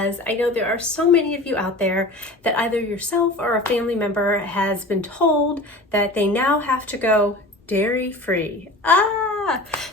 because I know there are so many of you out there that either yourself or a family member has been told that they now have to go dairy-free.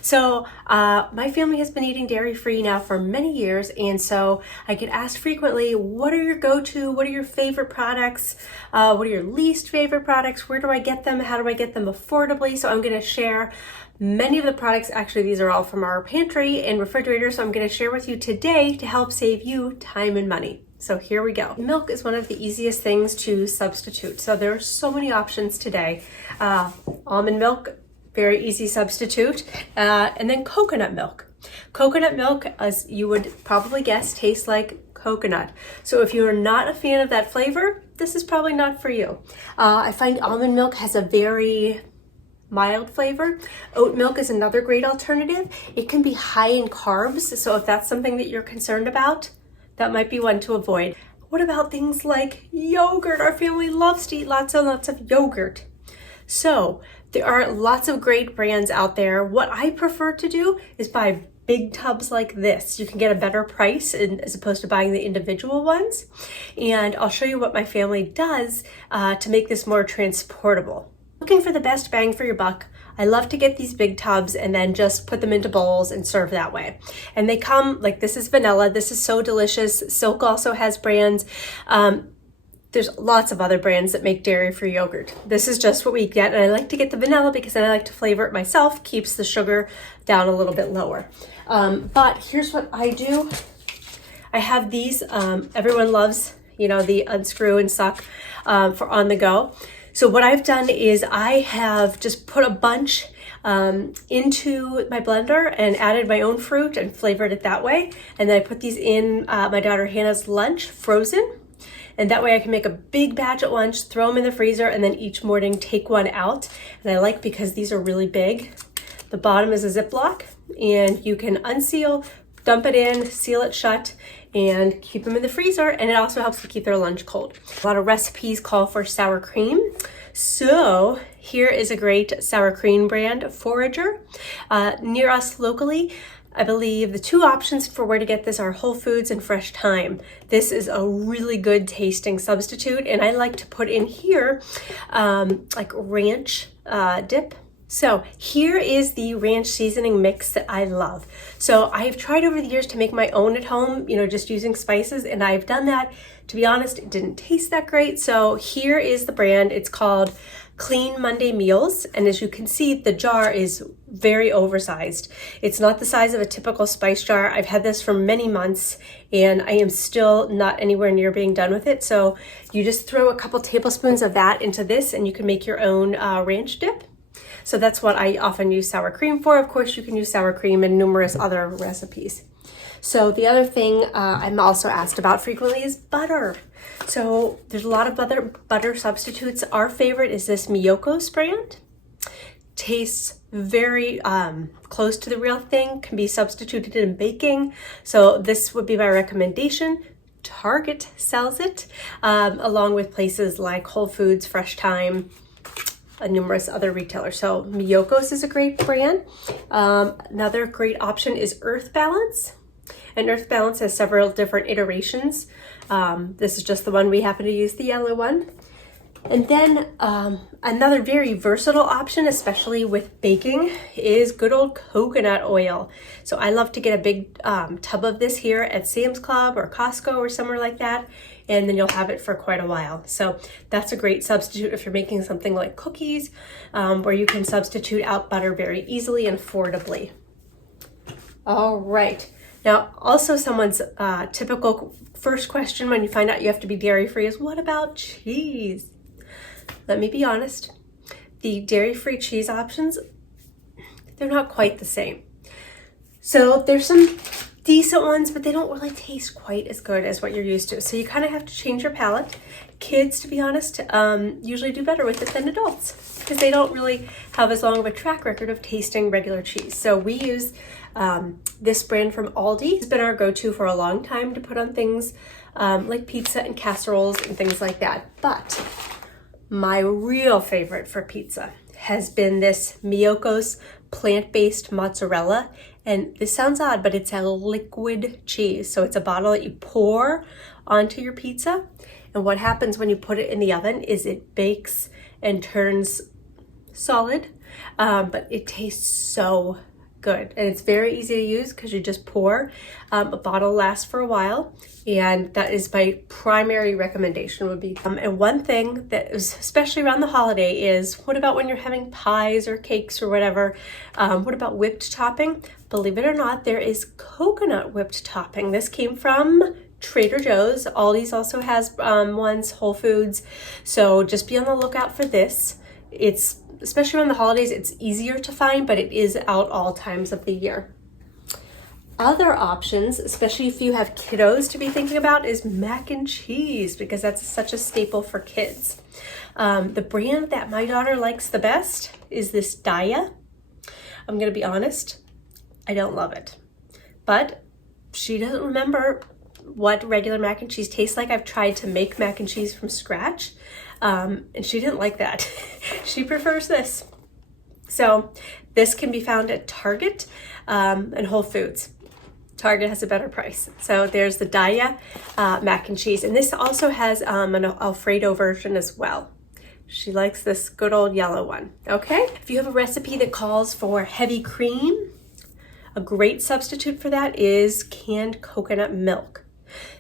So my family has been eating dairy-free now for many years, and so I get asked frequently, what are your go-to, what are your favorite products, what are your least favorite products, where do I get them, how do I get them affordably? So I'm going to share many of the products. Actually, these are all from our pantry and refrigerator, so I'm going to share with you today to help save you time and money. So here we go. Milk is one of the easiest things to substitute. So there are so many options today. Almond milk, very easy substitute. And then coconut milk. Coconut milk, as you would probably guess, tastes like coconut. So if you are not a fan of that flavor, this is probably not for you. I find almond milk has a very mild flavor. Oat milk is another great alternative. It can be high in carbs, so if that's something that you're concerned about, that might be one to avoid. What about things like yogurt? Our family loves to eat lots and lots of yogurt. So there are lots of great brands out there. What I prefer to do is buy big tubs like this. You can get a better price as opposed to buying the individual ones. And I'll show you what my family does to make this more transportable. Looking for the best bang for your buck, I love to get these big tubs and then just put them into bowls and serve that way. And they come, like this is vanilla, this is so delicious. Silk also has brands. There's lots of other brands that make dairy-free yogurt. This is just what we get, and I like to get the vanilla because then I like to flavor it myself, keeps the sugar down a little bit lower. But here's what I do. I have these, everyone loves, you know, the unscrew and suck for on the go. So what I've done is I have just put a bunch into my blender and added my own fruit and flavored it that way. And then I put these in my daughter Hannah's lunch, frozen. And that way I can make a big batch at lunch, throw them in the freezer, and then each morning take one out. And I like because these are really big. The bottom is a Ziploc, and you can unseal, dump it in, seal it shut, and keep them in the freezer, and it also helps to keep their lunch cold. A lot of recipes call for sour cream. So here is a great sour cream brand, Forager. Near us locally, I believe the two options for where to get this are Whole Foods and Fresh Thyme. This is a really good tasting substitute, and I like to put in here like ranch dip. So here is the ranch seasoning mix that I love. So I've tried over the years to make my own at home, you know, just using spices, and I've done that. To be honest, it didn't taste that great. So here is the brand. It's called Clean Monday Meals, and as you can see, the jar is very oversized. It's not the size of a typical spice jar. I've had this for many months, and I am still not anywhere near being done with it. So you just throw a couple tablespoons of that into this, and you can make your own ranch dip. So that's what I often use sour cream for. Of course, you can use sour cream in numerous other recipes. So the other thing I'm also asked about frequently is butter. So there's a lot of butter substitutes. Our favorite is this Miyoko's brand. Tastes very close to the real thing, can be substituted in baking. So this would be my recommendation. Target sells it, along with places like Whole Foods, Fresh Thyme, numerous other retailers. So Miyoko's is a great brand. Another great option is Earth Balance. And Earth Balance has several different iterations. This is just the one we happen to use, the yellow one. And then another very versatile option, especially with baking, is good old coconut oil. So I love to get a big tub of this here at Sam's Club or Costco or somewhere like that, and then you'll have it for quite a while. So that's a great substitute if you're making something like cookies, where you can substitute out butter very easily and affordably. All right. Now, also someone's typical first question when you find out you have to be dairy-free is, what about cheese? Let me be honest, the dairy-free cheese options, they're not quite the same. So there's some decent ones, but they don't really taste quite as good as what you're used to. So you kind of have to change your palate. Kids, to be honest, usually do better with it than adults because they don't really have as long of a track record of tasting regular cheese. So we use this brand from Aldi. It's been our go-to for a long time to put on things like pizza and casseroles and things like that. But my real favorite for pizza has been this Miyoko's plant-based mozzarella. And this sounds odd, but it's a liquid cheese. So it's a bottle that you pour onto your pizza. And what happens when you put it in the oven is it bakes and turns solid, but it tastes so good. And it's very easy to use because you just pour. A bottle lasts for a while, and that is my primary recommendation would be. And one thing that is especially around the holiday is, what about when you're having pies or cakes or whatever? What about whipped topping? Believe it or not, there is coconut whipped topping. This came from Trader Joe's. Aldi's also has ones, Whole Foods. So just be on the lookout for this. It's, especially around the holidays, it's easier to find, but it is out all times of the year. Other options, especially if you have kiddos to be thinking about, is mac and cheese, because that's such a staple for kids. The brand that my daughter likes the best is this Daiya. I'm gonna be honest, I don't love it, but she doesn't remember what regular mac and cheese tastes like. I've tried to make mac and cheese from scratch, and she didn't like that. She prefers this. So this can be found at Target and Whole Foods. Target has a better price. So there's the Daiya mac and cheese. And this also has an Alfredo version as well. She likes this good old yellow one. Okay, if you have a recipe that calls for heavy cream, a great substitute for that is canned coconut milk.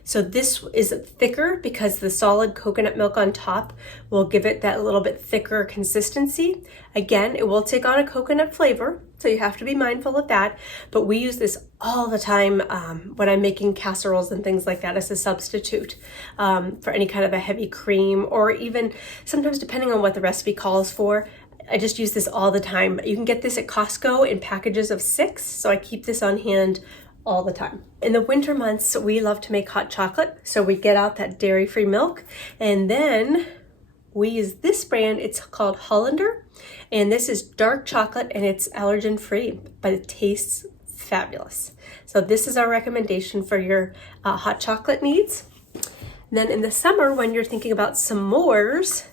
So this is thicker because the solid coconut milk on top will give it that little bit thicker consistency. Again, it will take on a coconut flavor, so you have to be mindful of that. But we use this all the time when I'm making casseroles and things like that as a substitute for any kind of a heavy cream, or even sometimes depending on what the recipe calls for. I just use this all the time. You can get this at Costco in packages of 6, so I keep this on hand all the time. In the winter months, we love to make hot chocolate. So we get out that dairy-free milk, and then we use this brand. It's called Hollander, and this is dark chocolate, and it's allergen-free, but it tastes fabulous. So this is our recommendation for your hot chocolate needs. And then in the summer, when you're thinking about s'mores,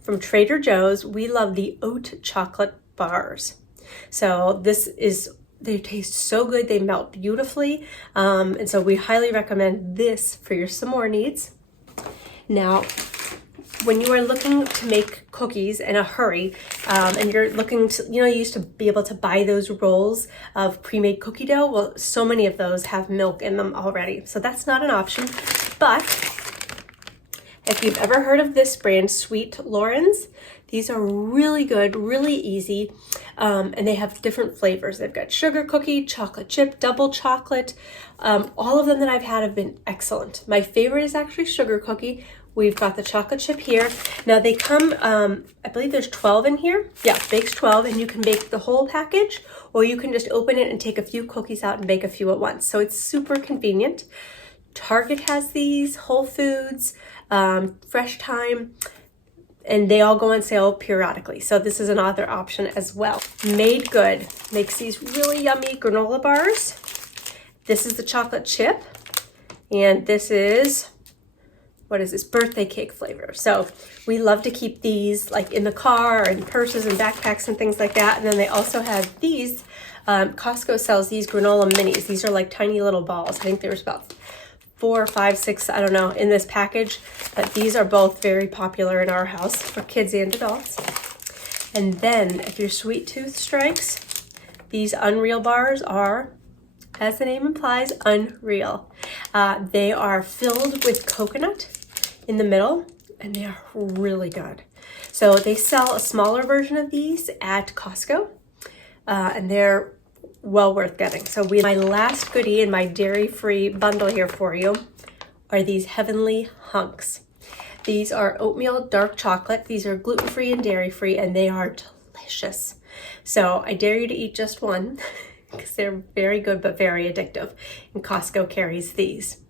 from Trader Joe's, we love the oat chocolate bars. So they taste so good, they melt beautifully, and so we highly recommend this for your s'more needs. Now, when you are looking to make cookies in a hurry, and you're looking to, you used to be able to buy those rolls of pre-made cookie dough. Well, so many of those have milk in them already, so that's not an option. But if you've ever heard of this brand, Sweet Loren's, these are really good, really easy, and they have different flavors. They've got sugar cookie, chocolate chip, double chocolate. All of them that I've had have been excellent. My favorite is actually sugar cookie. We've got the chocolate chip here. Now they come, I believe there's 12 in here. Yeah, bakes 12, and you can bake the whole package, or you can just open it and take a few cookies out and bake a few at once. So it's super convenient. Target has these, Whole Foods, Fresh Time, and they all go on sale periodically. So this is another option as well. Made Good makes these really yummy granola bars. This is the chocolate chip, and this is, what is this, birthday cake flavor. So we love to keep these like in the car and purses and backpacks and things like that. And then they also have these, Costco sells these granola minis. These are like tiny little balls. I think there's about 4 or 5, 6, I don't know, in this package, but these are both very popular in our house for kids and adults. And then if your sweet tooth strikes, these Unreal bars are, as the name implies, unreal. They are filled with coconut in the middle, and they are really good. So they sell a smaller version of these at Costco, and they're well worth getting. So my last goodie in my dairy-free bundle here for you are these Heavenly Hunks. These are oatmeal dark chocolate. These are gluten-free and dairy-free, and they are delicious. So I dare you to eat just one because they're very good but very addictive, and Costco carries these.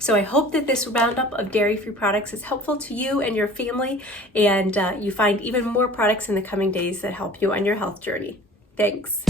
So I hope that this roundup of dairy-free products is helpful to you and your family, and you find even more products in the coming days that help you on your health journey. Thanks.